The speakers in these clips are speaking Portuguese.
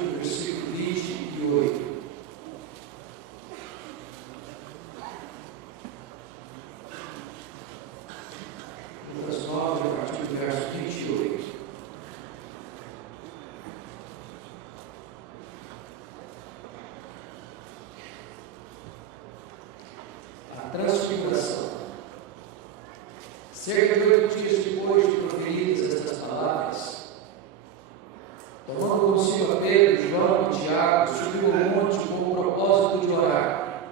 do versículo 28. Lucas 9, a partir do verso 28. A transfiguração. Cerca de 8 dias depois de proferidas estas palavras, tomando consigo a Pedro, João e Tiago, subiu ao monte com o propósito de orar.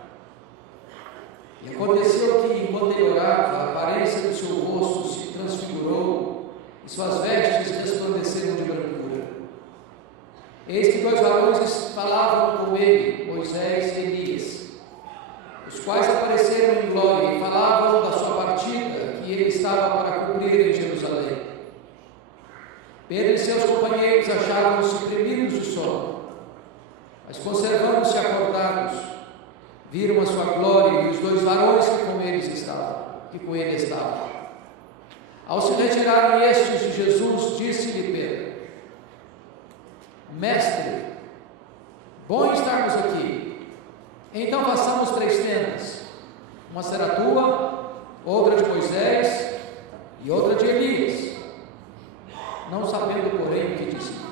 E aconteceu que, enquanto ele orava, a aparência do seu rosto se transfigurou e suas vestes resplandeceram de brancura. Eis que 2 varões falavam com ele, Moisés e Elias, os quais apareceram em glória e falavam da sua partida, que ele estava para cumprir em Jerusalém. Pedro e seus companheiros achavam-se tremidos de sono, mas conservando-se acordados, viram a sua glória e os 2 varões que com ele estavam. Ao se retirarem estes de Jesus, disse-lhe Pedro: Mestre, bom estarmos aqui. Então façamos 3 tendas, uma será tua, outra de Moisés e outra de Elias. Não sabendo, porém, o que dizia.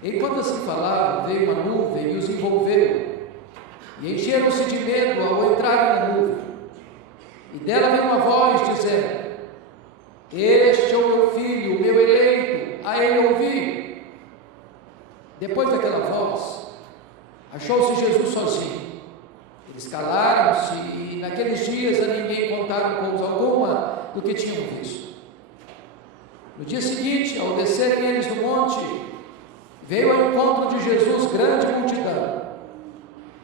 Enquanto assim falavam, veio uma nuvem e os envolveu, e encheram-se de medo ao entrarem na nuvem. E dela veio uma voz dizendo: Este é o meu filho, o meu eleito, a ele ouvi. Depois daquela voz, achou-se Jesus sozinho. Eles calaram-se e naqueles dias a ninguém contaram coisa alguma do que tinham visto. No dia seguinte, ao descerem eles do monte, veio ao encontro de Jesus grande multidão.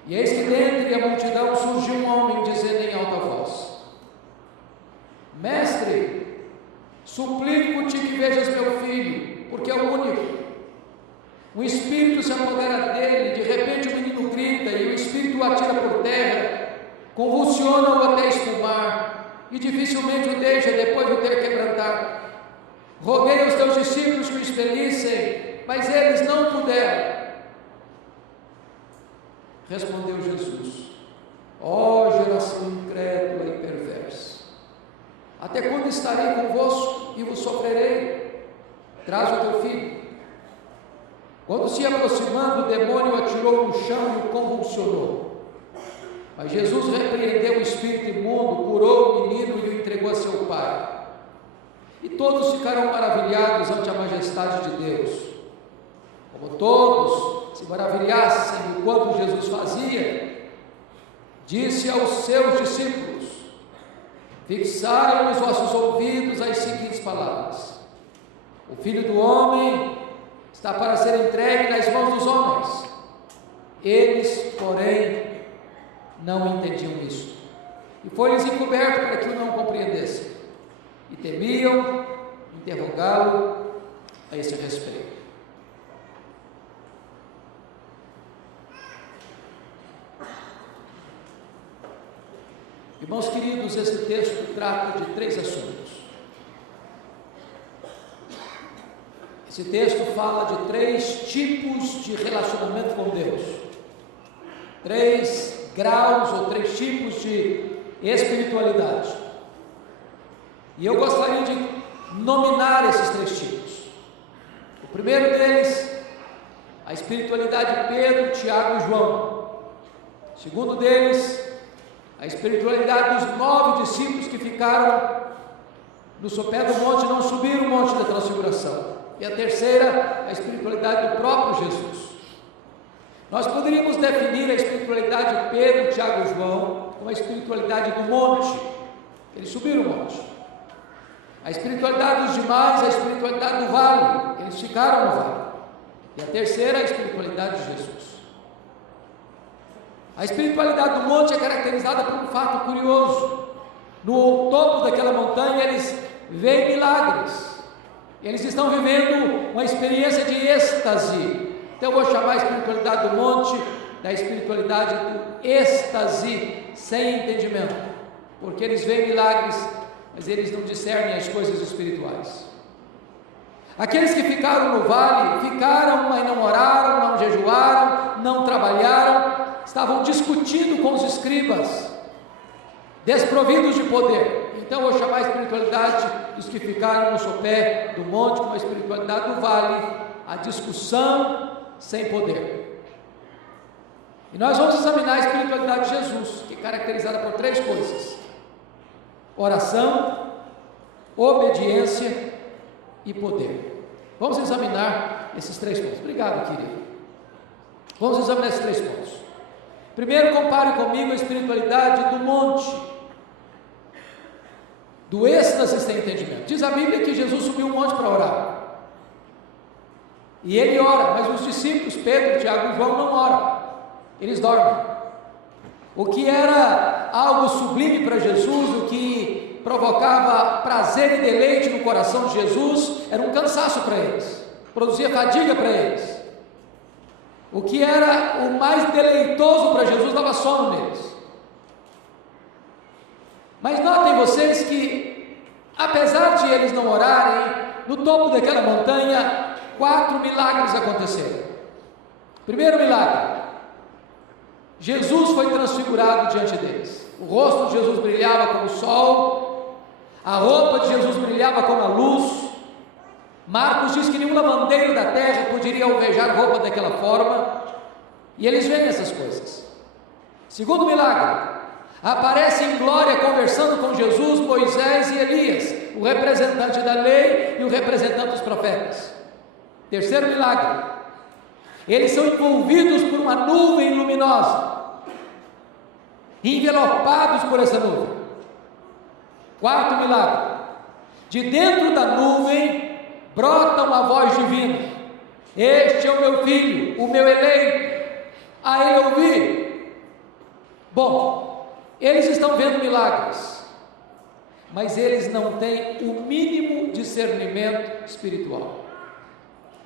E eis que dentre a multidão surgiu um homem dizendo em alta voz: Mestre, suplico-te que vejas meu filho, porque é o único. Um espírito se apodera dele, de repente o menino grita e o espírito o atira por terra, convulsiona-o até espumar, e dificilmente o deixa depois de o ter quebrantado. Roguei aos teus discípulos que o expelissem, mas eles não puderam. Respondeu Jesus: Ó geração incrédula e perversa, até quando estarei convosco e vos sofrerei? Traz o teu filho. Quando se aproximando, o demônio o atirou no chão e o convulsionou. Mas Jesus repreendeu o espírito imundo, curou o menino e o entregou a seu pai. E todos ficaram maravilhados ante a majestade de Deus. Como todos se maravilhassem do quanto Jesus fazia, disse aos seus discípulos: Fixai nos vossos ouvidos as seguintes palavras: O Filho do Homem está para ser entregue nas mãos dos homens. Eles, porém, não entendiam isso, e foi-lhes encoberto para que o não compreendessem, e temiam interrogá-lo a esse respeito. Irmãos queridos, esse texto trata de 3 assuntos. Esse texto fala de 3 tipos de relacionamento com Deus, 3 graus ou 3 tipos de espiritualidade. E eu gostaria de nominar esses 3 tipos. O primeiro deles, a espiritualidade de Pedro, Tiago e João. O segundo deles, a espiritualidade dos 9 discípulos que ficaram no sopé do monte e não subiram o monte da transfiguração. E a terceira, a espiritualidade do próprio Jesus. Nós poderíamos definir a espiritualidade de Pedro, Tiago e João como a espiritualidade do monte. Eles subiram o monte. A espiritualidade dos demais, a espiritualidade do vale. Eles ficaram no vale. E a terceira, a espiritualidade de Jesus. A espiritualidade do monte é caracterizada por um fato curioso. No topo daquela montanha eles veem milagres. Eles estão vivendo uma experiência de êxtase. Então eu vou chamar a espiritualidade do monte da espiritualidade do êxtase, sem entendimento, porque eles veem milagres, mas eles não discernem as coisas espirituais. Aqueles que ficaram no vale, ficaram, mas não oraram, não estavam discutindo com os escribas, desprovidos de poder. Então eu vou chamar a espiritualidade dos que ficaram no sopé do monte, como a espiritualidade do vale, a discussão sem poder. E nós vamos examinar a espiritualidade de Jesus, que é caracterizada por 3 coisas: oração, obediência e poder. Vamos examinar esses 3 pontos. Obrigado, querido. Vamos examinar esses 3 pontos. Primeiro, compare comigo a espiritualidade do monte, do êxtase sem entendimento. Diz a Bíblia que Jesus subiu um monte para orar. E ele ora, mas os discípulos, Pedro, Tiago e João, não oram. Eles dormem. O que era algo sublime para Jesus, o que provocava prazer e deleite no coração de Jesus, era um cansaço para eles, produzia fadiga para eles. O que era o mais deleitoso para Jesus dava sono neles. Mas notem vocês que, apesar de eles não orarem, no topo daquela montanha, 4 milagres aconteceram. Primeiro milagre: Jesus foi transfigurado diante deles. O rosto de Jesus brilhava como o sol, a roupa de Jesus brilhava como a luz. Marcos diz que nenhum lavandeiro da terra poderia alvejar roupa daquela forma, e eles veem essas coisas. Segundo milagre: aparece em glória conversando com Jesus Moisés e Elias, o representante da lei e o representante dos profetas. Terceiro milagre: eles são envolvidos por uma nuvem luminosa, envelopados por essa nuvem. Quarto milagre: de dentro da nuvem brota uma voz divina: este é o meu filho, o meu eleito, a ele ouvi. Bom, eles estão vendo milagres, mas eles não têm o mínimo discernimento espiritual.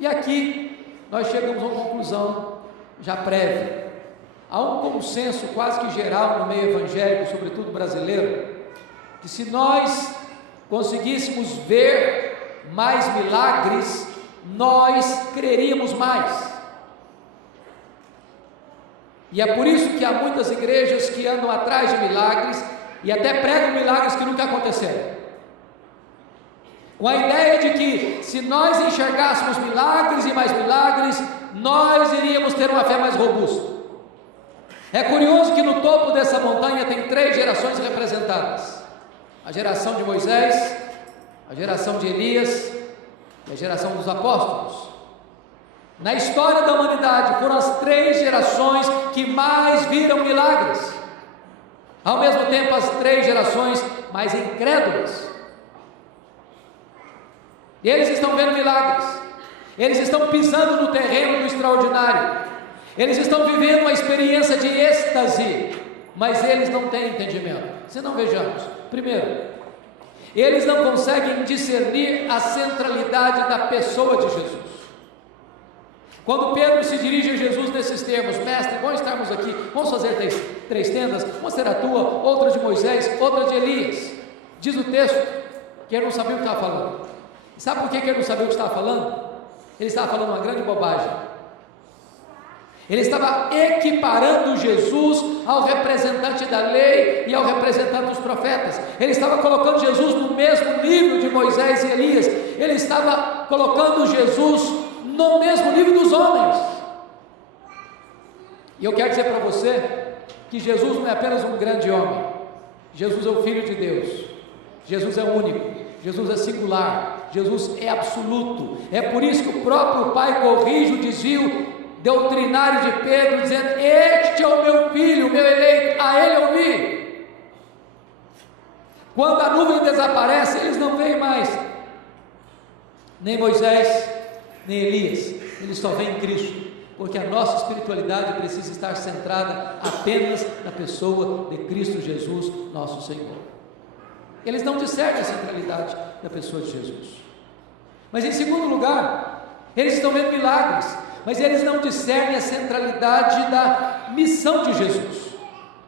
E aqui nós chegamos a uma conclusão já prévia. Há um consenso quase que geral no meio evangélico, sobretudo brasileiro, que se nós conseguíssemos ver mais milagres, nós creríamos mais. E é por isso que há muitas igrejas que andam atrás de milagres e até pregam milagres que nunca aconteceram, com a ideia de que se nós enxergássemos milagres e mais milagres, nós iríamos ter uma fé mais robusta. É curioso que no topo dessa montanha tem 3 gerações representadas: a geração de Moisés, a geração de Elias e a geração dos apóstolos. Na história da humanidade foram as 3 gerações que mais viram milagres, ao mesmo tempo as 3 gerações mais incrédulas. Eles estão vendo milagres, eles estão pisando no terreno do extraordinário, eles estão vivendo uma experiência de êxtase, mas eles não têm entendimento. Se não, vejamos. Primeiro, eles não conseguem discernir a centralidade da pessoa de Jesus. Quando Pedro se dirige a Jesus nesses termos: mestre, bom estarmos aqui, vamos fazer 3 tendas, uma será a tua, outra de Moisés, outra de Elias. Diz o texto que ele não sabia o que estava falando. Sabe por que ele não sabia o que estava falando? Ele estava falando uma grande bobagem. Ele estava equiparando Jesus ao representante da lei e ao representante dos profetas. Ele estava colocando Jesus no mesmo nível de Moisés e Elias. Ele estava colocando Jesus no mesmo nível dos homens. E eu quero dizer para você que Jesus não é apenas um grande homem. Jesus é o Filho de Deus. Jesus é único. Jesus é singular. Jesus é absoluto. É por isso que o próprio Pai corrige o desvio doutrinário de Pedro, dizendo: este é o meu filho, o meu eleito, a ele ouvi. Quando a nuvem desaparece, eles não veem mais nem Moisés, nem Elias, eles só veem Cristo, porque a nossa espiritualidade precisa estar centrada apenas na pessoa de Cristo Jesus, nosso Senhor. Eles não discernem a centralidade da pessoa de Jesus. Mas em segundo lugar, eles estão vendo milagres, mas eles não discernem a centralidade da missão de Jesus.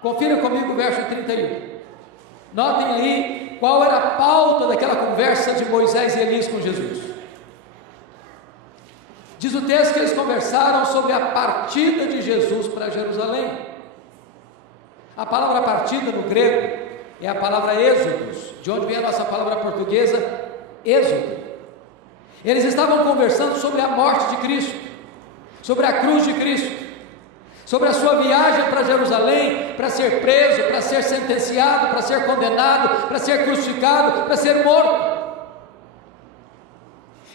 Confira comigo o verso 31. Notem aí qual era a pauta daquela conversa de Moisés e Elias com Jesus. Diz o texto que eles conversaram sobre a partida de Jesus para Jerusalém. A palavra partida no grego é a palavra êxodos, de onde vem a nossa palavra portuguesa, êxodo. Eles estavam conversando sobre a morte de Cristo, sobre a cruz de Cristo, sobre a sua viagem para Jerusalém, para ser preso, para ser sentenciado, para ser condenado, para ser crucificado, para ser morto.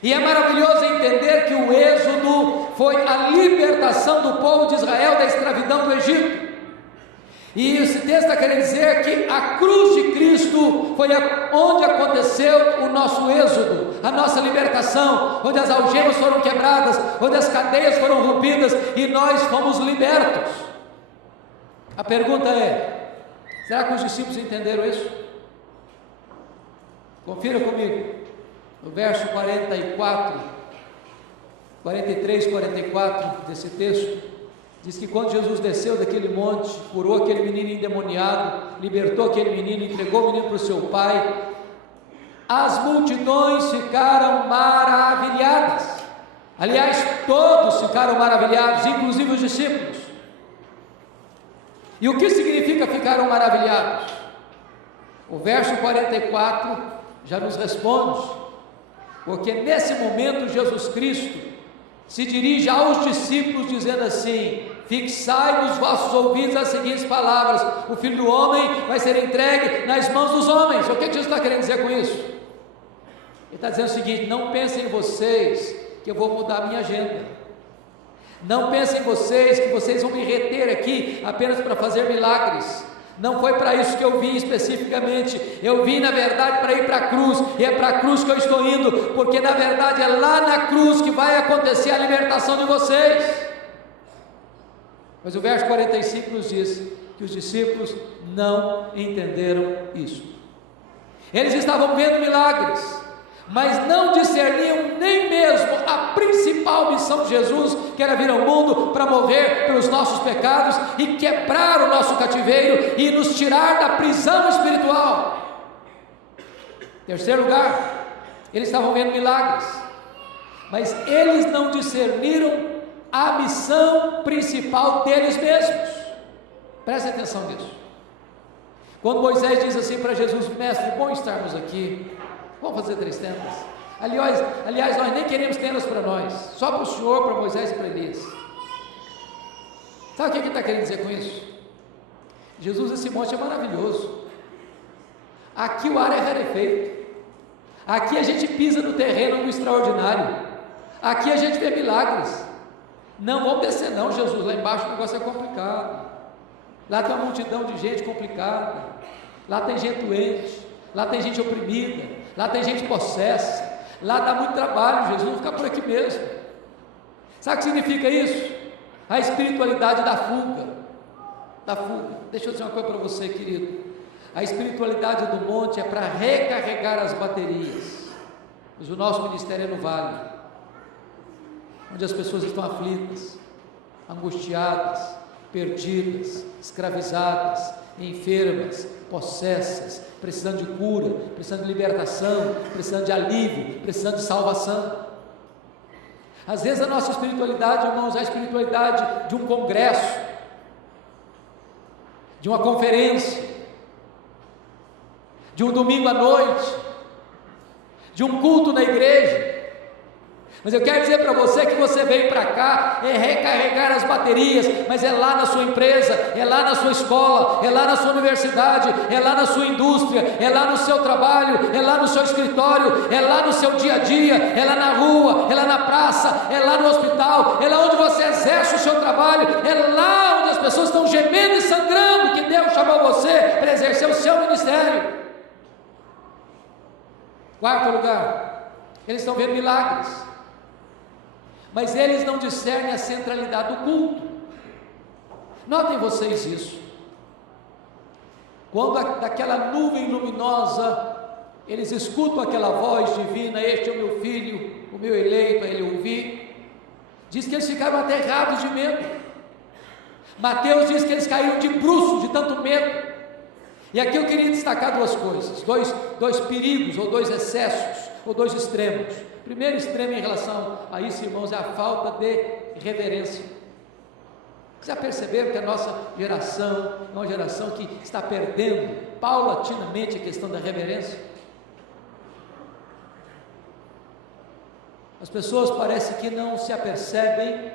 E é maravilhoso entender que o êxodo foi a libertação do povo de Israel da escravidão do Egito. E esse texto está querendo dizer que a cruz de Cristo foi onde aconteceu o nosso êxodo, a nossa libertação, onde as algemas foram quebradas, onde as cadeias foram rompidas e nós fomos libertos. A pergunta é: será que os discípulos entenderam isso? Confira comigo, no verso 43, 44 desse texto. Diz que quando Jesus desceu daquele monte, curou aquele menino endemoniado, libertou aquele menino, entregou o menino para o seu pai, as multidões ficaram maravilhadas. Aliás, todos ficaram maravilhados, inclusive os discípulos. E o que significa ficaram maravilhados? O verso 44 já nos responde, porque nesse momento Jesus Cristo se dirige aos discípulos dizendo assim: fixai nos vossos ouvidos as seguintes palavras: o Filho do Homem vai ser entregue nas mãos dos homens. O que Jesus está querendo dizer com isso? Ele está dizendo o seguinte: não pensem em vocês que eu vou mudar a minha agenda, não pensem em vocês que vocês vão me reter aqui apenas para fazer milagres. Não foi para isso que eu vim especificamente. Eu vim na verdade para ir para a cruz, e é para a cruz que eu estou indo, porque na verdade é lá na cruz que vai acontecer a libertação de vocês. Mas o verso 45 nos diz que os discípulos não entenderam isso. Eles estavam vendo milagres, mas não discerniam nem mesmo a principal missão de Jesus, que era vir ao mundo para morrer pelos nossos pecados e quebrar o nosso cativeiro e nos tirar da prisão espiritual. Terceiro lugar, eles estavam vendo milagres, mas eles não discerniram a missão principal deles mesmos. Preste atenção nisso. Quando Moisés diz assim para Jesus: mestre, bom estarmos aqui, vamos fazer 3 tendas. Aliás, nós nem queremos tendas para nós, só para o Senhor, para Moisés e para Elias. Sabe o que ele está querendo dizer com isso? Jesus, esse monte é maravilhoso, aqui o ar é rarefeito, aqui a gente pisa no terreno do extraordinário, aqui a gente vê milagres. Não vamos descer não, Jesus, lá embaixo o negócio é complicado, lá tem uma multidão de gente complicada, lá tem gente doente, lá tem gente oprimida, lá tem gente possessa, lá dá muito trabalho. Jesus, não fica por aqui mesmo. Sabe o que significa isso? A espiritualidade da fuga. Deixa eu dizer uma coisa para você, querido: a espiritualidade do monte é para recarregar as baterias, mas o nosso ministério é no vale, onde as pessoas estão aflitas, angustiadas, perdidas, escravizadas, enfermas, possessas, precisando de cura, precisando de libertação, precisando de alívio, precisando de salvação. Às vezes a nossa espiritualidade, irmãos, é a espiritualidade de um congresso, de uma conferência, de um domingo à noite, de um culto na igreja. Mas eu quero dizer para você que você veio para cá é recarregar as baterias, mas é lá na sua empresa, é lá na sua escola, é lá na sua universidade, é lá na sua indústria, é lá no seu trabalho, é lá no seu escritório, é lá no seu dia a dia, é lá na rua, é lá na praça, é lá no hospital, é lá onde você exerce o seu trabalho, é lá onde as pessoas estão gemendo e sangrando que Deus chamou você para exercer o seu ministério. Quarto lugar, eles estão vendo milagres, mas eles não discernem a centralidade do culto. Notem vocês isso. Quando daquela nuvem luminosa eles escutam aquela voz divina: este é o meu filho, o meu eleito, a ele ouvi. Diz que eles ficaram aterrados de medo. Mateus diz que eles caíram de bruços de tanto medo. E aqui eu queria destacar 2 coisas, dois perigos, ou 2 excessos, ou 2 extremos. O primeiro extremo em relação a isso, irmãos, é a falta de reverência. Já perceberam que a nossa geração é uma geração que está perdendo paulatinamente a questão da reverência? As pessoas parecem que não se apercebem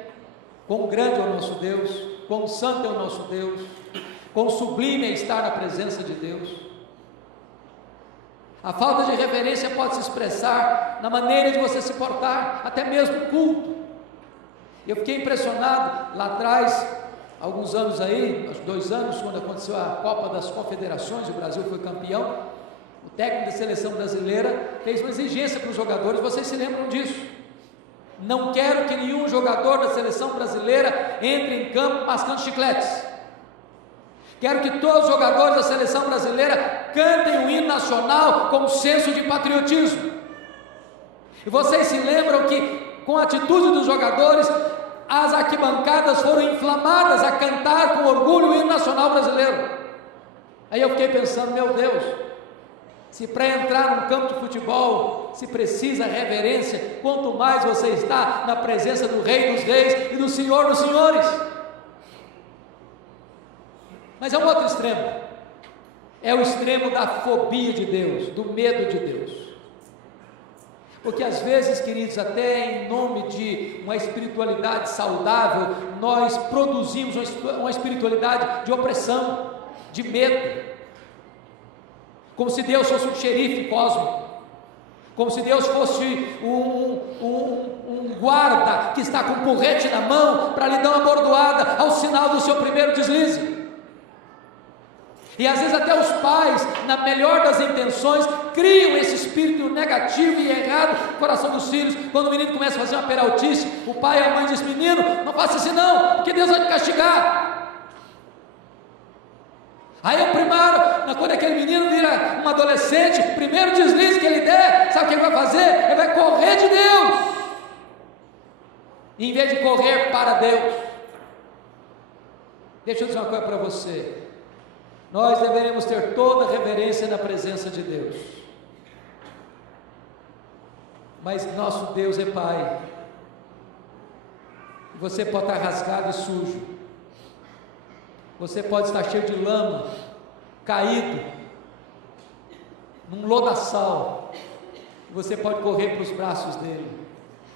quão grande é o nosso Deus, quão santo é o nosso Deus, quão sublime é estar na presença de Deus. A falta de reverência pode se expressar na maneira de você se portar, até mesmo no culto. Eu fiquei impressionado lá atrás, alguns anos aí, uns 2 anos, quando aconteceu a Copa das Confederações, o Brasil foi campeão. O técnico da seleção brasileira fez uma exigência para os jogadores, vocês se lembram disso? Não quero que nenhum jogador da seleção brasileira entre em campo mascando chicletes. Quero que todos os jogadores da seleção brasileira cantem o hino nacional com senso de patriotismo. E vocês se lembram que, com a atitude dos jogadores, as arquibancadas foram inflamadas a cantar com orgulho o hino nacional brasileiro. Aí eu fiquei pensando, meu Deus, se para entrar num campo de futebol se precisa reverência, quanto mais você está na presença do Rei dos Reis e do Senhor dos Senhores. Mas é um outro extremo, é o extremo da fobia de Deus, do medo de Deus. Porque às vezes, queridos, até em nome de uma espiritualidade saudável, nós produzimos uma espiritualidade de opressão, de medo, como se Deus fosse um xerife cósmico, como se Deus fosse um guarda que está com um porrete na mão para lhe dar uma bordoada ao sinal do seu primeiro deslize. E às vezes até os pais, na melhor das intenções, criam esse espírito negativo e errado no coração dos filhos. Quando o menino começa a fazer uma peraltice, o pai e a mãe dizem: menino, não faça assim não, porque Deus vai te castigar. Aí o primário, quando aquele menino vira um adolescente, primeiro deslize que ele der, sabe o que ele vai fazer? Ele vai correr de Deus, em vez de correr para Deus. Deixa eu dizer uma coisa para você. Nós deveremos ter toda a reverência na presença de Deus, mas nosso Deus é Pai. Você pode estar rasgado e sujo, você pode estar cheio de lama, caído, num lodaçal, você pode correr para os braços dele.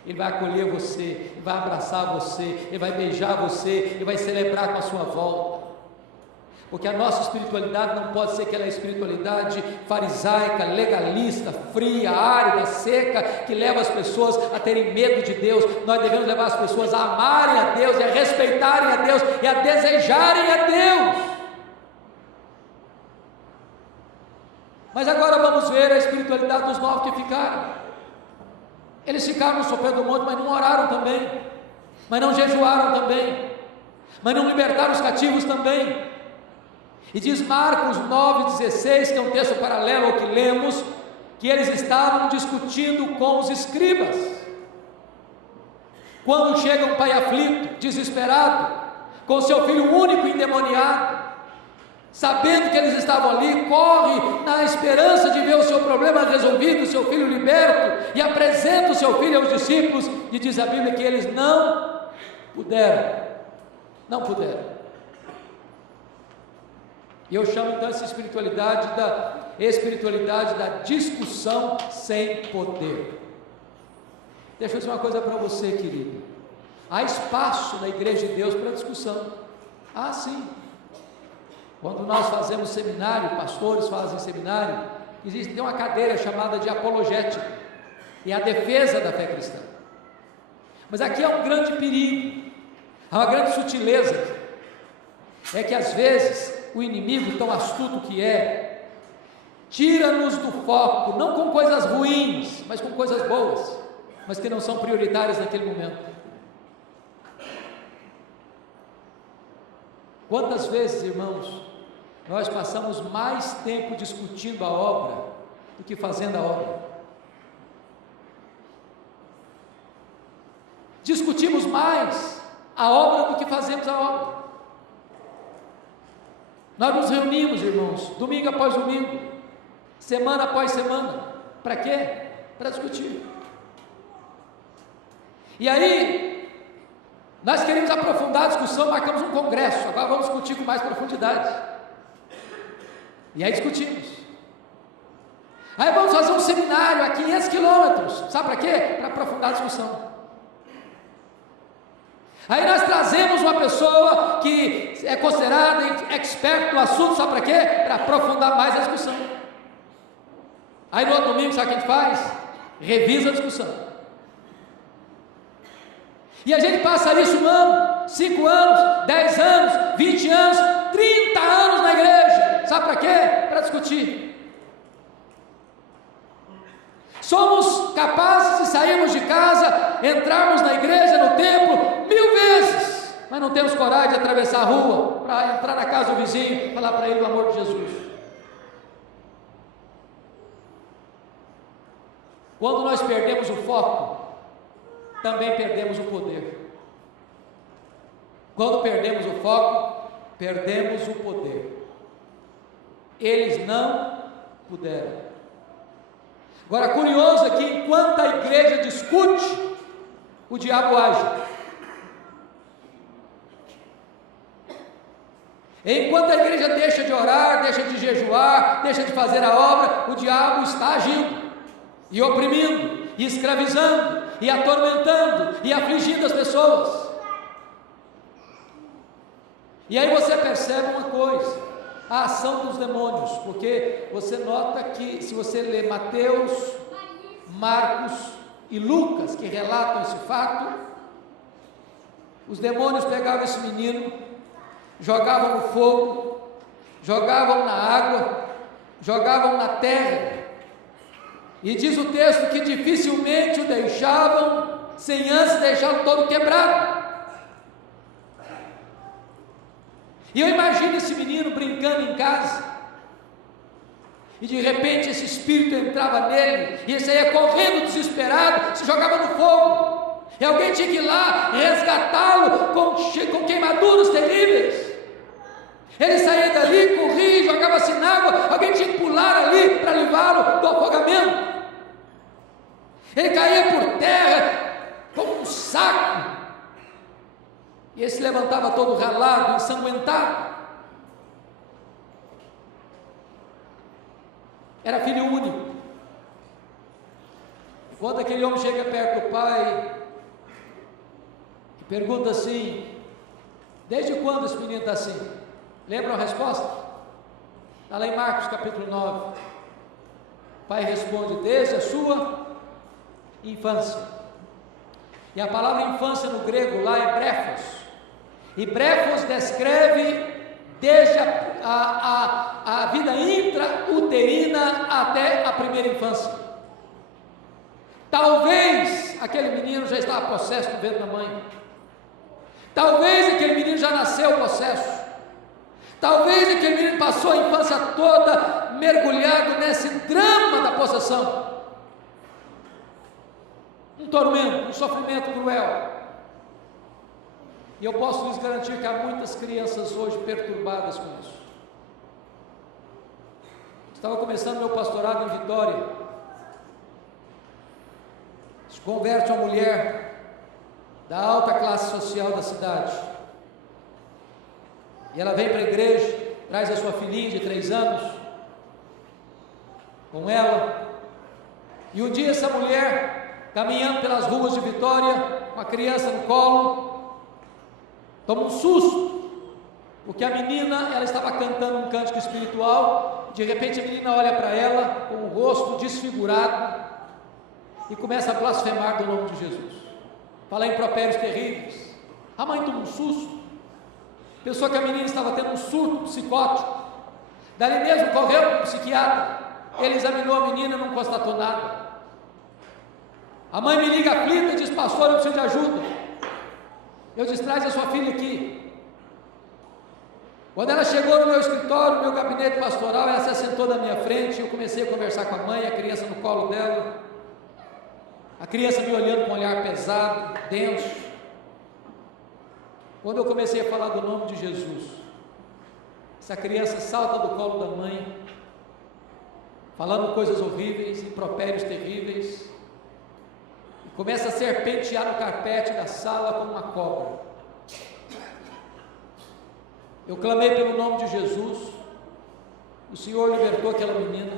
Ele vai acolher você, ele vai abraçar você, ele vai beijar você, ele vai celebrar com a sua volta. Porque a nossa espiritualidade não pode ser aquela espiritualidade farisaica, legalista, fria, árida, seca, que leva as pessoas a terem medo de Deus. Nós devemos levar as pessoas a amarem a Deus, e a respeitarem a Deus, e a desejarem a Deus. Mas agora vamos ver a espiritualidade dos 9 que ficaram. Eles ficaram no sopé do monte, mas não oraram também, mas não jejuaram também, mas não libertaram os cativos também. E diz Marcos 9,16, que é um texto paralelo ao que lemos, que eles estavam discutindo com os escribas. Quando chega um pai aflito, desesperado, com seu filho único endemoniado, sabendo que eles estavam ali, corre na esperança de ver o seu problema resolvido, o seu filho liberto, e apresenta o seu filho aos discípulos, e diz a Bíblia que eles não puderam. E eu chamo então essa espiritualidade da discussão sem poder. Deixa eu dizer uma coisa para você, querido. Há espaço na igreja de Deus para discussão. Ah, sim. Quando nós fazemos seminário, pastores fazem seminário, tem uma cadeira chamada de apologética, e a defesa da fé cristã. Mas aqui há um grande perigo, há uma grande sutileza, é que às vezes o inimigo, tão astuto que é, tira-nos do foco, não com coisas ruins, mas com coisas boas, mas que não são prioritárias naquele momento. Quantas vezes, irmãos, nós passamos mais tempo discutindo a obra do que fazendo a obra? Discutimos mais a obra do que fazemos a obra. Nós nos reunimos, irmãos, domingo após domingo, semana após semana, para quê? Para discutir. E aí, Nós queremos aprofundar a discussão, marcamos um congresso, agora vamos discutir com mais profundidade. E aí discutimos. Aí vamos fazer um seminário a 500 quilômetros, sabe para quê? Para aprofundar a discussão. Aí nós trazemos uma pessoa que é considerada expert no assunto, sabe para quê? Para aprofundar mais a discussão. Aí no outro domingo, sabe o que a gente faz? Revisa a discussão. E a gente passa isso 1 ano, 5 anos, 10 anos, 20 anos, 30 anos na igreja. Sabe para quê? Para discutir. Somos capazes de sairmos de casa, entrarmos na igreja, no templo, 1000 vezes, mas não temos coragem de atravessar a rua, para entrar na casa do vizinho, falar para ele o amor de Jesus. Quando nós perdemos o foco, também perdemos o poder. Quando perdemos o foco, perdemos o poder. Eles não puderam. Agora, curioso é que enquanto a igreja discute, o diabo age. Enquanto a igreja deixa de orar, deixa de jejuar, deixa de fazer a obra, o diabo está agindo, e oprimindo, e escravizando, e atormentando, e afligindo as pessoas. E aí você percebe uma coisa, a ação dos demônios, porque você nota que, se você ler Mateus, Marcos e Lucas, que relatam esse fato, os demônios pegavam esse menino, jogavam no fogo, jogavam na água, jogavam na terra, e diz o texto que dificilmente o deixavam, sem antes deixá-lo todo quebrado. E eu imagino esse menino brincando em casa, e de repente esse espírito entrava nele, e ele saía correndo desesperado, se jogava no fogo, e alguém tinha que ir lá resgatá-lo com queimaduras terríveis. Ele saía dali, corria, jogava-se na água, alguém tinha que pular ali para levá-lo do afogamento. Ele caía por terra como um saco, e ele se levantava todo ralado, ensanguentado. Era filho único. Quando aquele homem chega perto do pai e pergunta assim: desde quando esse menino está assim? Lembram a resposta? Está lá em Marcos capítulo 9. O pai responde: desde a sua infância. E a palavra infância no grego lá é brefos. E brefos descreve desde a vida intrauterina até a primeira infância. Talvez aquele menino já estava possesso no ventre da mãe. Talvez aquele menino já nasceu possesso. Talvez aquele menino passou a infância toda mergulhado nesse drama da possessão. Um tormento, um sofrimento cruel. E eu posso lhes garantir que há muitas crianças hoje perturbadas com isso. Estava começando meu pastorado em Vitória. Se converte uma mulher da alta classe social da cidade. E ela vem para a igreja, traz a sua filhinha de 3 anos com ela. E um dia essa mulher, caminhando pelas ruas de Vitória, com a criança no colo, toma um susto, porque a menina, ela estava cantando um cântico espiritual. De repente a menina olha para ela com o rosto desfigurado e começa a blasfemar do nome de Jesus, falar impropérios terríveis. A mãe toma um susto, pensou que a menina estava tendo um surto psicótico. Dali mesmo correu para o psiquiatra. Ele examinou a menina, não constatou nada. A mãe me liga aflita e diz: pastor, eu preciso de ajuda. Eu disse: traz a sua filha aqui. Quando ela chegou no meu escritório, no meu gabinete pastoral, ela se assentou na minha frente. Eu comecei a conversar com a mãe, a criança no colo dela, a criança me olhando com um olhar pesado, denso. Quando eu comecei a falar do nome de Jesus, essa criança salta do colo da mãe, falando coisas horríveis, impropérios terríveis, e começa a serpentear no carpete da sala como uma cobra. Eu clamei pelo nome de Jesus, o Senhor libertou aquela menina,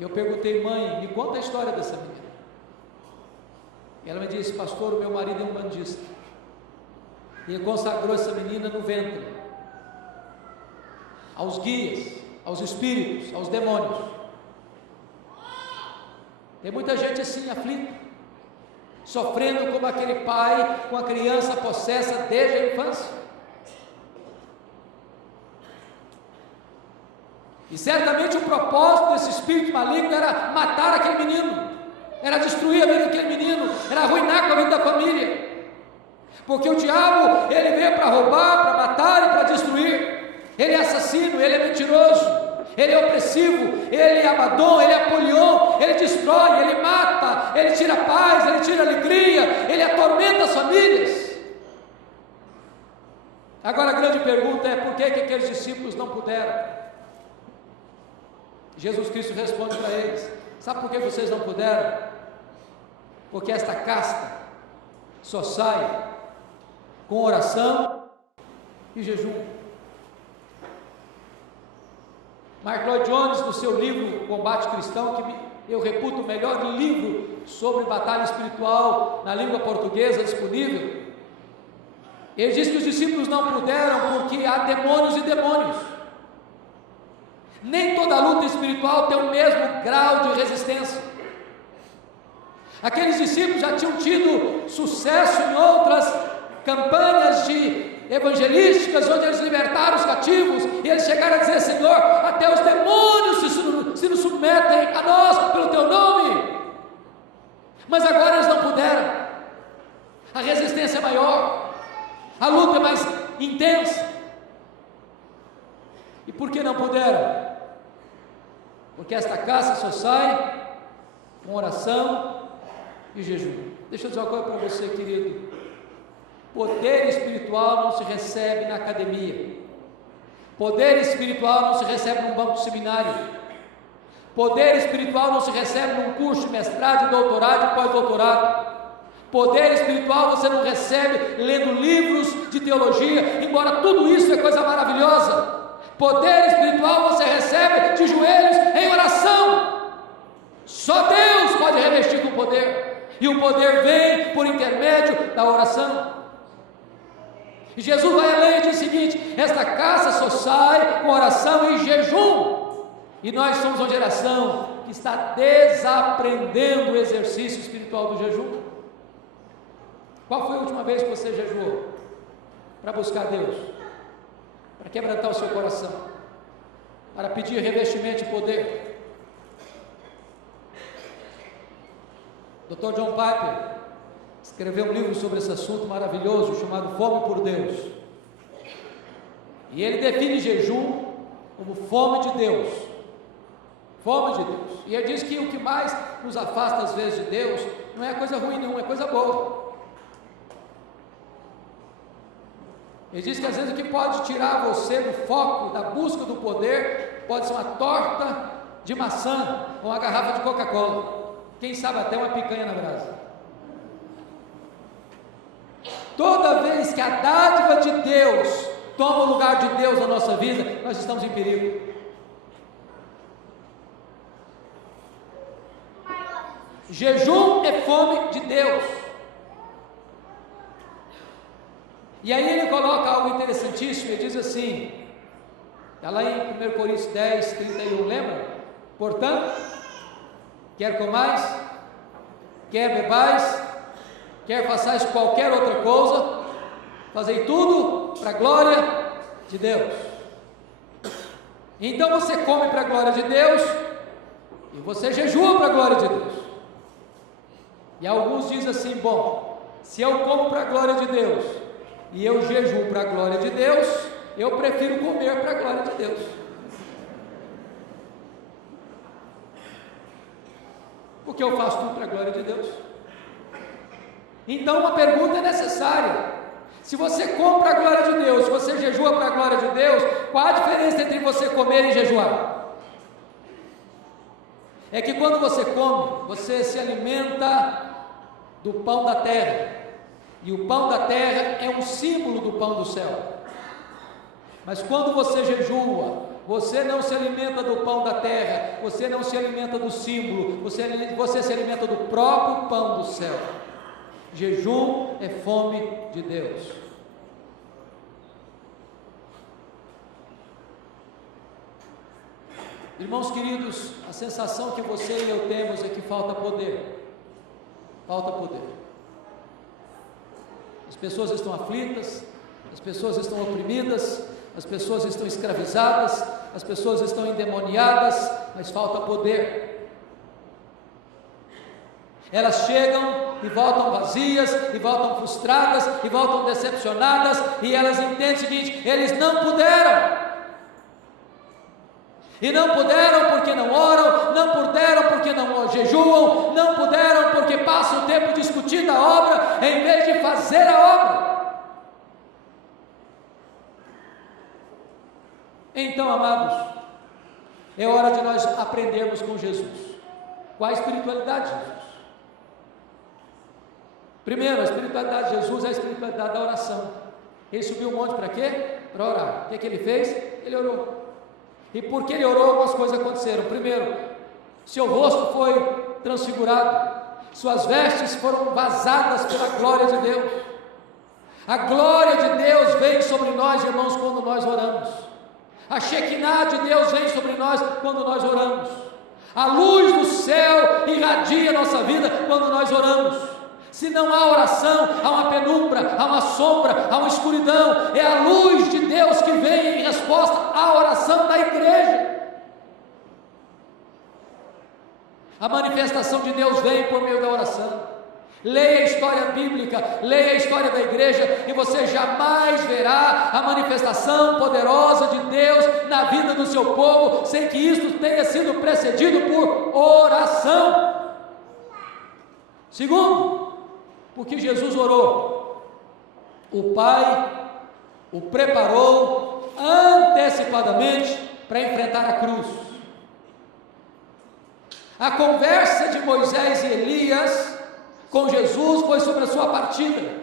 e eu perguntei: mãe, me conta a história dessa menina. E ela me disse: pastor, o meu marido é um bandista, e ele consagrou essa menina no ventre, aos guias, aos espíritos, aos demônios. Tem muita gente assim aflita, sofrendo como aquele pai com a criança possessa desde a infância. E certamente o propósito desse espírito maligno era matar aquele menino, era destruir a vida daquele menino, era arruinar com a vida da família, porque o diabo, ele veio para roubar, para matar e para destruir. Ele é assassino, ele é mentiroso, ele é opressivo, ele é Abaddon, ele é Apolion, ele destrói, ele mata, ele tira a paz, ele tira a alegria, ele atormenta as famílias. Agora a grande pergunta é: por que aqueles discípulos não puderam? Jesus Cristo responde para eles: sabe por que vocês não puderam? Porque esta casta só sai com oração e jejum. Mark Lloyd Jones, no seu livro Combate Cristão, que eu reputo o melhor livro sobre batalha espiritual na língua portuguesa disponível, ele diz que os discípulos não puderam porque há demônios e demônios. Nem toda luta espiritual tem o mesmo grau de resistência. Aqueles discípulos já tinham tido sucesso em outras campanhas evangelísticas, onde eles libertaram os cativos, e eles chegaram a dizer: Senhor, até os demônios se nos submetem a nós pelo teu nome. Mas agora eles não puderam. A resistência é maior, a luta é mais intensa. E por que não puderam? Porque esta caça só sai com oração e jejum. Deixa eu dizer uma coisa para você, querido: poder espiritual não se recebe na academia, poder espiritual não se recebe num banco de seminário, poder espiritual não se recebe num curso de mestrado, de doutorado e pós-doutorado. Poder espiritual você não recebe lendo livros de teologia, embora tudo isso é coisa maravilhosa. Poder espiritual você recebe de joelhos em oração. Só Deus pode revestir com poder, e o poder vem por intermédio da oração. E Jesus vai além e diz o seguinte: esta caça só sai com oração e jejum. E nós somos uma geração que está desaprendendo o exercício espiritual do jejum. Qual foi a última vez que você jejuou para buscar Deus, para quebrantar o seu coração, para pedir revestimento de poder? Dr. John Piper escreveu um livro sobre esse assunto maravilhoso, chamado Fome por Deus, e ele define jejum como fome de Deus. Fome de Deus. E ele diz que o que mais nos afasta às vezes de Deus não é coisa ruim não, é coisa boa. Ele diz que às vezes o que pode tirar você do foco, da busca do poder, pode ser uma torta de maçã com uma garrafa de Coca-Cola, quem sabe até uma picanha na brasa. Toda vez que a dádiva de Deus toma o lugar de Deus na nossa vida, nós estamos em perigo. Jejum é fome de Deus. E aí ele coloca algo interessantíssimo, ele diz assim, está lá em 1 Coríntios 10, 31, lembra? Portanto, quer comais, quer bebais, quer façais qualquer outra coisa, fazei tudo para a glória de Deus. Então você come para a glória de Deus, e você jejua para a glória de Deus. E alguns dizem assim: bom, se eu como para a glória de Deus, e eu jejuo para a glória de Deus, eu prefiro comer para a glória de Deus. Porque eu faço tudo para a glória de Deus. Então uma pergunta é necessária: se você come para a glória de Deus, se você jejua para a glória de Deus, qual a diferença entre você comer e jejuar? é que quando você come, você se alimenta do pão da terra, e o pão da terra é um símbolo do pão do céu. Mas quando você jejua, você não se alimenta do pão da terra, você não se alimenta do símbolo, você se alimenta do próprio pão do céu. Jejum é fome de Deus. Irmãos queridos, a sensação que você e eu temos é que falta poder. Falta poder. As pessoas estão aflitas, as pessoas estão oprimidas, as pessoas estão escravizadas, as pessoas estão endemoniadas, mas falta poder. Elas chegam e voltam vazias, e voltam frustradas, e voltam decepcionadas, e elas entendem o seguinte: eles não puderam. E não puderam porque não oram, não puderam porque não jejuam, não puderam porque passam o tempo discutindo a obra, em vez de fazer a obra. Então, amados, é hora de nós aprendermos com Jesus. Qual a espiritualidade de Jesus? Primeiro, a espiritualidade de Jesus é a espiritualidade da oração. Ele subiu um monte para quê? Para orar. O que ele fez? Ele orou. E porque ele orou, algumas coisas aconteceram. Primeiro, seu rosto foi transfigurado, suas vestes foram vazadas pela glória de Deus. A glória de Deus vem sobre nós, irmãos, quando nós oramos. A Shekinah de Deus vem sobre nós quando nós oramos. A luz do céu irradia a nossa vida quando nós oramos. Se não há oração, há uma penumbra, há uma sombra, há uma escuridão. É a luz de Deus que vem em resposta à oração da igreja. A manifestação de Deus vem por meio da oração. Leia a história bíblica, leia a história da igreja, e você jamais verá a manifestação poderosa de Deus na vida do seu povo, sem que isso tenha sido precedido por oração. Segundo, porque Jesus orou, o Pai o preparou antecipadamente para enfrentar a cruz. A conversa de Moisés e Elias com Jesus foi sobre a sua partida,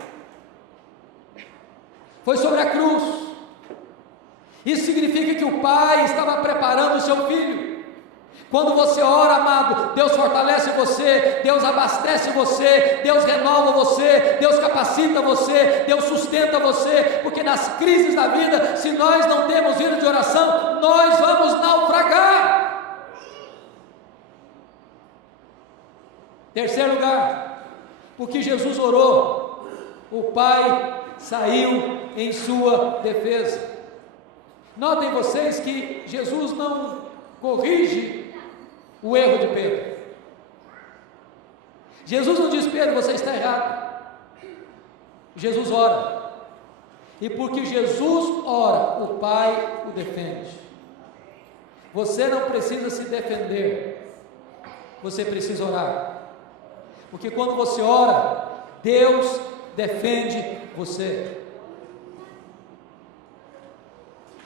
foi sobre a cruz. Isso significa que o Pai estava preparando o seu filho. Quando você ora, amado, Deus fortalece você, Deus abastece você, Deus renova você, Deus capacita você, Deus sustenta você, porque nas crises da vida, se nós não temos vida de oração, nós vamos naufragar. Terceiro lugar, porque Jesus orou, o Pai saiu em sua defesa. Notem vocês que Jesus não corrige o erro de Pedro. Jesus não diz: Pedro, você está errado. Jesus ora, e porque Jesus ora, o Pai o defende. Você não precisa se defender, você precisa orar, porque quando você ora, Deus defende você.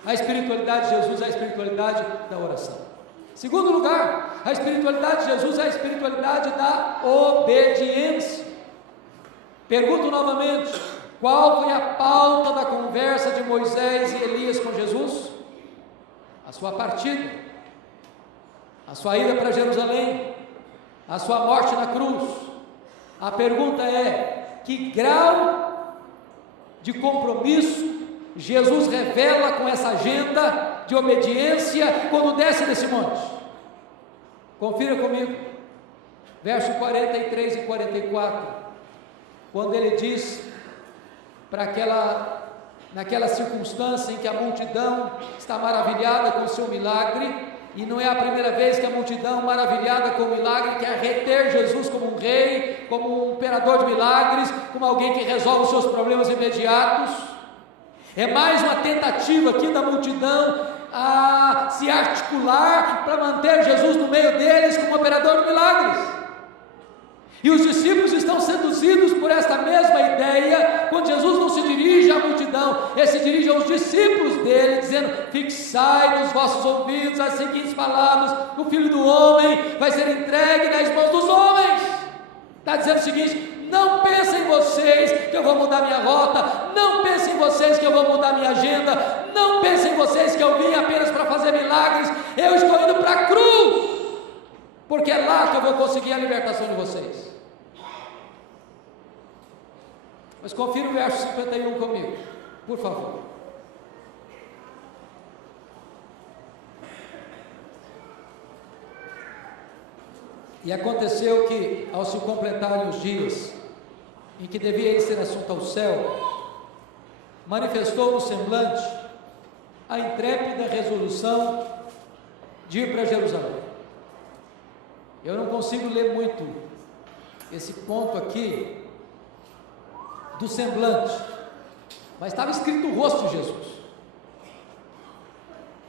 A espiritualidade de Jesus é a espiritualidade da oração. Segundo lugar, a espiritualidade de Jesus é a espiritualidade da obediência. Pergunto novamente: qual foi a pauta da conversa de Moisés e Elias com Jesus? A sua partida, a sua ida para Jerusalém, a sua morte na cruz. A pergunta é: que grau de compromisso Jesus revela com essa agenda de obediência quando desce desse monte? Confira comigo, verso 43 e 44, quando ele diz naquela circunstância em que a multidão está maravilhada com o seu milagre, e não é a primeira vez que a multidão maravilhada com o milagre quer reter Jesus como um rei, como um imperador de milagres, como alguém que resolve os seus problemas imediatos. É mais uma tentativa aqui da multidão a se articular para manter Jesus no meio deles como operador de milagres. E os discípulos estão seduzidos por esta mesma ideia, quando Jesus não se dirige à multidão, ele se dirige aos discípulos dele, dizendo: fixai nos vossos ouvidos as seguintes palavras: o Filho do Homem vai ser entregue nas mãos dos homens. Está dizendo o seguinte: não pensem em vocês que eu vou mudar minha rota, não pensem em vocês que eu vou mudar minha agenda, não pensem em vocês que eu vim apenas para fazer milagres. Eu estou indo para a cruz, porque é lá que eu vou conseguir a libertação de vocês. Mas confira o verso 51 comigo, por favor. E aconteceu que, ao se completarem os dias em que devia ele ser assunto ao céu, manifestou no semblante a intrépida resolução de ir para Jerusalém. Eu não consigo ler muito esse ponto aqui do semblante, mas estava escrito o rosto de Jesus.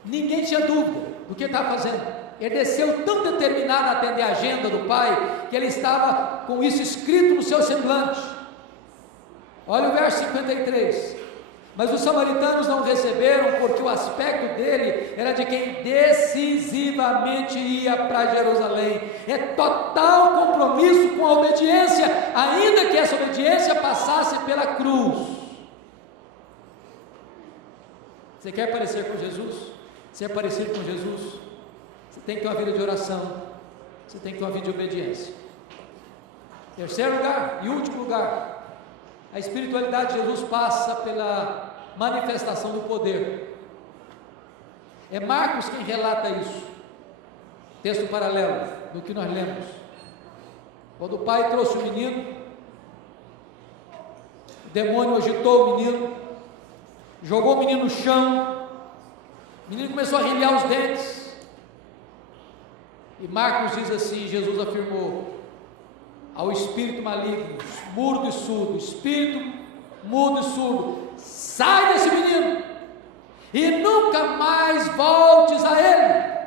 Ninguém tinha dúvida do que ele estava fazendo. Ele desceu tão determinado a atender a agenda do Pai, que ele estava com isso escrito no seu semblante. Olha o verso 53. Mas os samaritanos não receberam, porque o aspecto dele era de quem decisivamente ia para Jerusalém. É total compromisso com a obediência, ainda que essa obediência passasse pela cruz. Você quer parecer com Jesus? Ser parecido com Jesus? Você tem que ter uma vida de oração, você tem que ter uma vida de obediência. Terceiro lugar e último lugar, a espiritualidade de Jesus passa pela manifestação do poder. É Marcos quem relata isso, texto paralelo do que nós lemos. Quando o pai trouxe o menino, o demônio agitou o menino, jogou o menino no chão, o menino começou a arregliar os dentes. E Marcos diz assim: Jesus afirmou ao espírito maligno, mudo e surdo, espírito mudo e surdo, sai desse menino e nunca mais voltes a ele.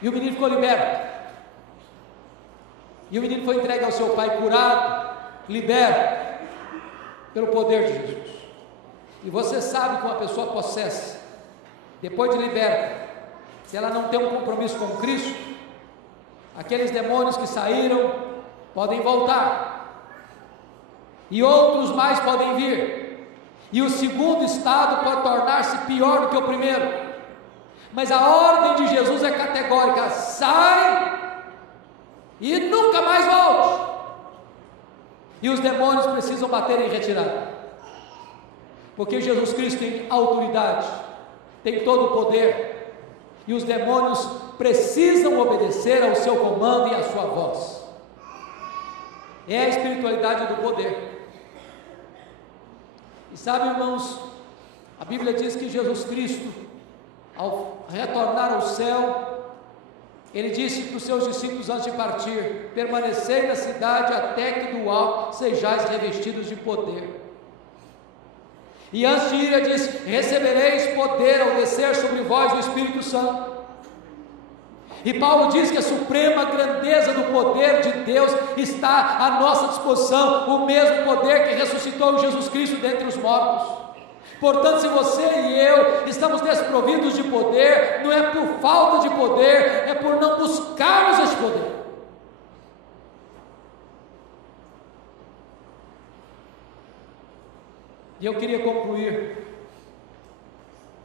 E o menino ficou liberto, e o menino foi entregue ao seu pai, curado, liberto pelo poder de Jesus. E você sabe que uma pessoa possessa, depois de liberta, se ela não tem um compromisso com Cristo, aqueles demônios que saíram podem voltar, e outros mais podem vir, e o segundo estado pode tornar-se pior do que o primeiro. Mas a ordem de Jesus é categórica: sai e nunca mais volte. E os demônios precisam bater em retirada, porque Jesus Cristo tem autoridade, tem todo o poder, e os demônios precisam obedecer ao seu comando e à sua voz. É a espiritualidade do poder. E sabe, irmãos, a Bíblia diz que Jesus Cristo, ao retornar ao céu, ele disse para os seus discípulos antes de partir: permanecei na cidade até que do alto sejais revestidos de poder. E antes de ir, ele disse: recebereis poder ao descer sobre vós o Espírito Santo. E Paulo diz que a suprema grandeza do poder de Deus está à nossa disposição, o mesmo poder que ressuscitou Jesus Cristo dentre os mortos. Portanto, se você e eu estamos desprovidos de poder, não é por falta de poder, é por não buscarmos esse poder. E eu queria concluir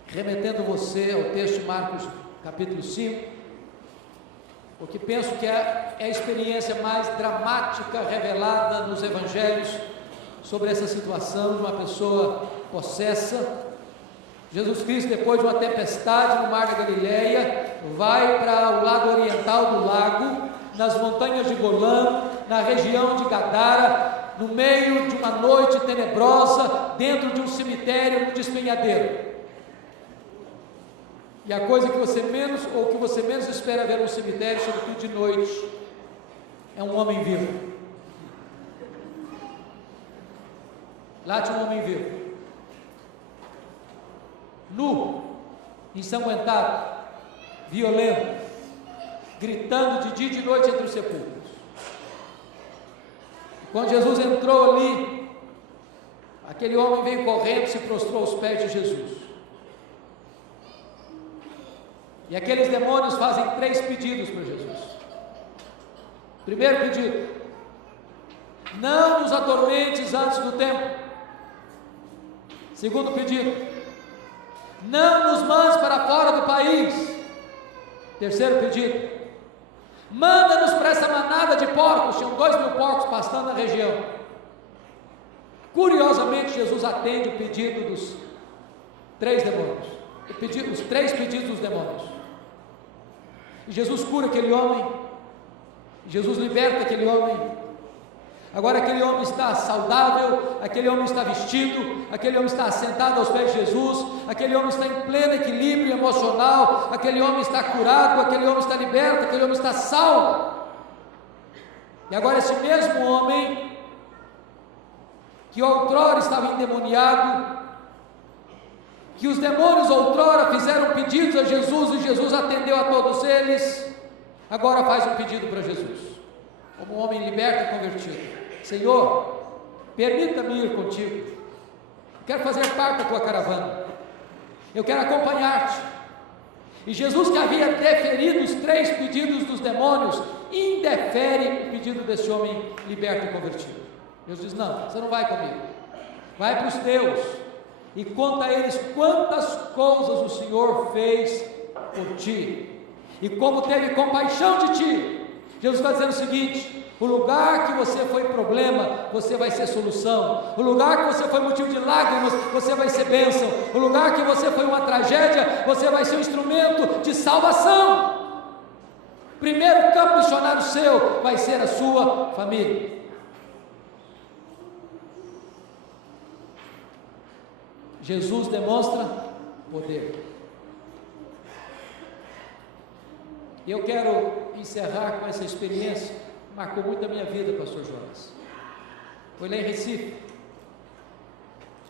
remetendo você ao texto de Marcos capítulo 5, porque penso que é a experiência mais dramática revelada nos evangelhos sobre essa situação de uma pessoa possessa. Jesus Cristo, depois de uma tempestade no mar da Galileia, vai para o lado oriental do lago, nas montanhas de Golã, na região de Gadara, no meio de uma noite tenebrosa, dentro de um cemitério, no despenhadeiro. E a coisa que você menos espera ver no cemitério, sobretudo de noite, é um homem vivo. Lá tinha um homem vivo, nu, ensanguentado, violento, gritando de dia e de noite entre os sepulcros. Quando Jesus entrou ali, Aquele homem veio correndo e se prostrou aos pés de Jesus. E aqueles demônios fazem 3 pedidos para Jesus. Primeiro pedido: não nos atormentes antes do tempo. Segundo pedido: não nos mandes para fora do país. Terceiro pedido: manda-nos para essa manada de porcos. Tinham 2.000 porcos pastando na região. Curiosamente, Jesus atende o pedido dos 3 demônios, os 3 pedidos dos demônios. E Jesus cura aquele homem, Jesus liberta aquele homem. Agora aquele homem está saudável, aquele homem está vestido, aquele homem está sentado aos pés de Jesus, aquele homem está em pleno equilíbrio emocional, aquele homem está curado, aquele homem está liberto, aquele homem está salvo. E agora esse mesmo homem, que outrora estava endemoniado, que os demônios outrora fizeram pedidos a Jesus e Jesus atendeu a todos eles, agora faz um pedido para Jesus, como um homem liberto e convertido: Senhor, permita-me ir contigo, quero fazer parte da tua caravana, eu quero acompanhar-te. E Jesus, que havia deferido os 3 pedidos dos demônios, indefere o pedido desse homem liberto e convertido. Jesus diz: não, você não vai comigo, vai para os teus e conta a eles quantas coisas o Senhor fez por ti, e como teve compaixão de ti. Jesus está dizendo o seguinte: o lugar que você foi problema, você vai ser solução. O lugar que você foi motivo de lágrimas, você vai ser bênção. O lugar que você foi uma tragédia, você vai ser um instrumento de salvação. Primeiro campo missionário seu vai ser a sua família. Jesus demonstra poder. E eu quero encerrar com essa experiência, marcou muito a minha vida, pastor Jonas. Foi lá em Recife,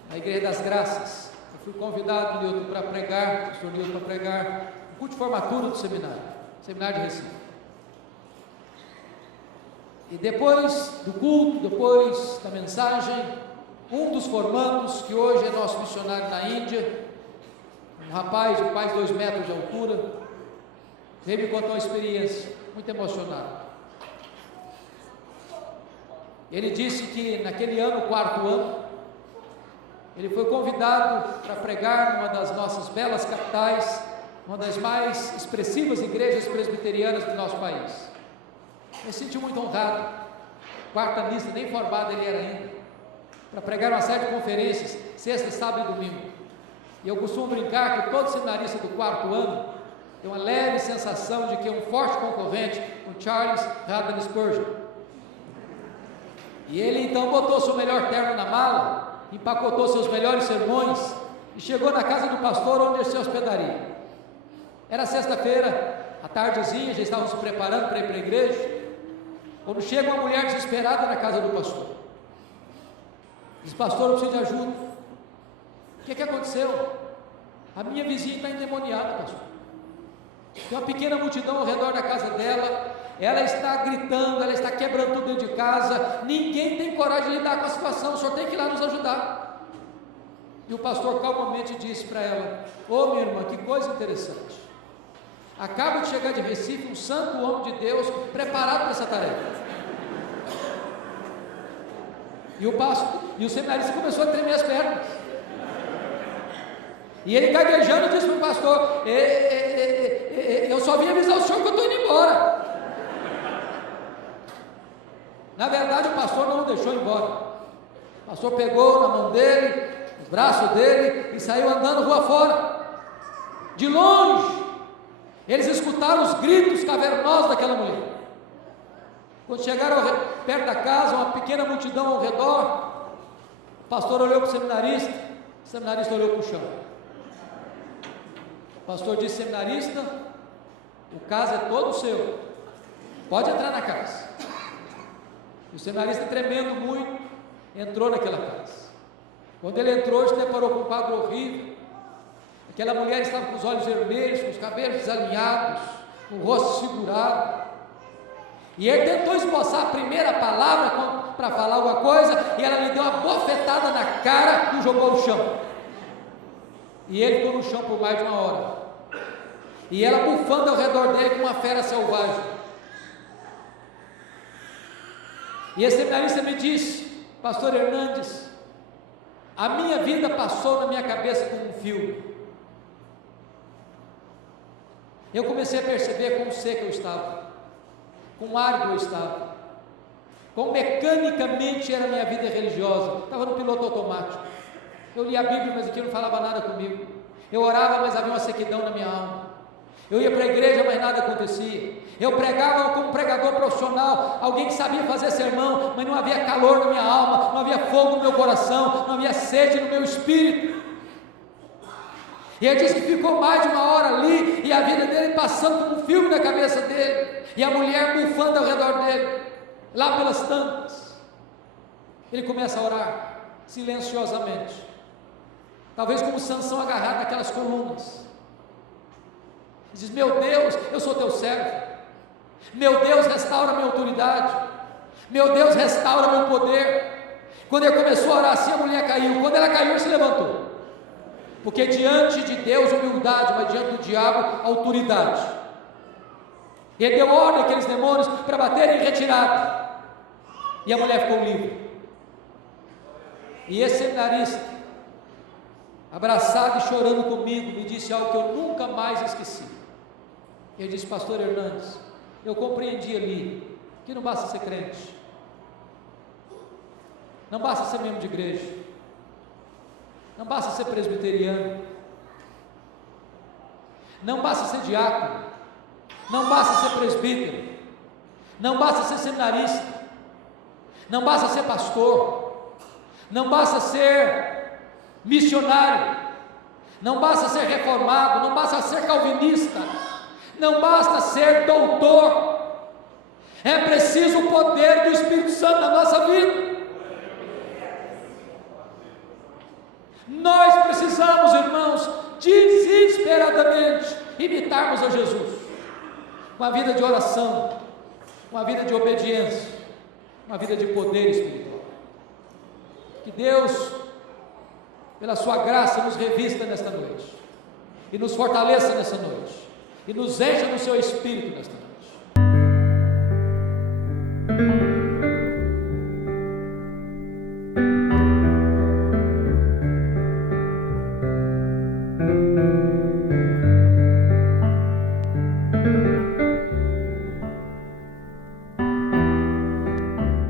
na Igreja das Graças. Eu fui convidado, Nilton, para pregar, pastor Nilton, para pregar o culto de formatura do seminário de Recife. E depois do culto, depois da mensagem, um dos formandos, que hoje é nosso missionário na Índia, um rapaz de quase 2 metros de altura, veio me contar uma experiência muito emocionada. Ele disse que naquele ano, 4º ano, ele foi convidado para pregar numa das nossas belas capitais, uma das mais expressivas igrejas presbiterianas do nosso país. Ele se sentiu muito honrado, 4ª missa, nem formado ele era ainda, para pregar uma série de conferências, sexta, sábado e domingo. E eu costumo brincar que todo seminarista do 4º ano tem uma leve sensação de que é um forte concorrente, o Charles Haddon Spurgeon. E ele então botou seu melhor terno na mala, empacotou seus melhores sermões e chegou na casa do pastor onde ele se hospedaria. Era sexta-feira, à tardezinha, já estavam se preparando para ir para a igreja, quando chega uma mulher desesperada na casa do pastor. Diz: pastor, eu preciso de ajuda. O que aconteceu? A minha vizinha está endemoniada, pastor. Tem uma pequena multidão ao redor da casa dela, ela está gritando, ela está quebrando tudo dentro de casa, ninguém tem coragem de lidar com a situação, o senhor tem que ir lá nos ajudar. E o pastor calmamente disse para ela: ô minha irmã, que coisa interessante, acaba de chegar de Recife um santo homem de Deus preparado para essa tarefa. E o seminarista começou a tremer as pernas. E ele gaguejando disse para o pastor: eu só vim avisar o senhor que eu estou indo embora. Na verdade, o pastor não o deixou embora. O pastor pegou na mão dele, no braço dele, e saiu andando rua fora. De longe, eles escutaram os gritos cavernosos daquela mulher. Quando chegaram perto da casa, uma pequena multidão ao redor, o pastor olhou para o seminarista olhou para o chão. O pastor disse: seminarista, o caso é todo seu, pode entrar na casa. O seminarista, tremendo muito, entrou naquela casa. Quando ele entrou, se deparou com um quadro horrível. Aquela mulher estava com os olhos vermelhos, com os cabelos desalinhados, com o rosto segurado. E ele tentou esboçar a primeira palavra para falar alguma coisa, e ela lhe deu uma bofetada na cara e o jogou ao chão. E ele ficou no chão por mais de 1 hora. E ela bufando ao redor dele como uma fera selvagem. E esse seminarista me disse: pastor Hernandes, a minha vida passou na minha cabeça como um filme. Eu comecei a perceber quão seco eu estava, quão árido eu estava, quão mecanicamente era a minha vida religiosa. Estava no piloto automático. Eu lia a Bíblia, mas aqui não falava nada comigo. Eu orava, mas havia uma sequidão na minha alma. Eu ia para a igreja, mas nada acontecia. Eu pregava como pregador profissional, alguém que sabia fazer sermão, mas não havia calor na minha alma, não havia fogo no meu coração, não havia sede no meu espírito. E ele disse que ficou mais de 1 hora ali, e a vida dele passando como um filme na cabeça dele, e a mulher bufando ao redor dele, lá pelas tantas. Ele começa a orar, silenciosamente, talvez como Sansão agarrado naquelas colunas. Diz: meu Deus, eu sou teu servo. Meu Deus, restaura minha autoridade. Meu Deus, restaura meu poder. Quando ele começou a orar assim, a mulher caiu. Quando ela caiu, ele se levantou. Porque diante de Deus, humildade, mas diante do diabo, autoridade. E ele deu ordem àqueles demônios para baterem em retirada. E a mulher ficou livre. E esse seminarista, abraçado e chorando comigo, me disse algo que eu nunca mais esqueci. Ele disse: pastor Hernandes, eu compreendi ali que não basta ser crente, não basta ser membro de igreja, não basta ser presbiteriano, não basta ser diácono, não basta ser presbítero, não basta ser seminarista, não basta ser pastor, não basta ser missionário, não basta ser reformado, não basta ser calvinista, não basta ser doutor, é preciso o poder do Espírito Santo na nossa vida. Nós precisamos, irmãos, desesperadamente imitarmos a Jesus, uma vida de oração, uma vida de obediência, uma vida de poder espiritual. Que Deus, pela sua graça, nos revista nesta noite, e nos fortaleça nesta noite, e nos encha do seu Espírito nesta noite.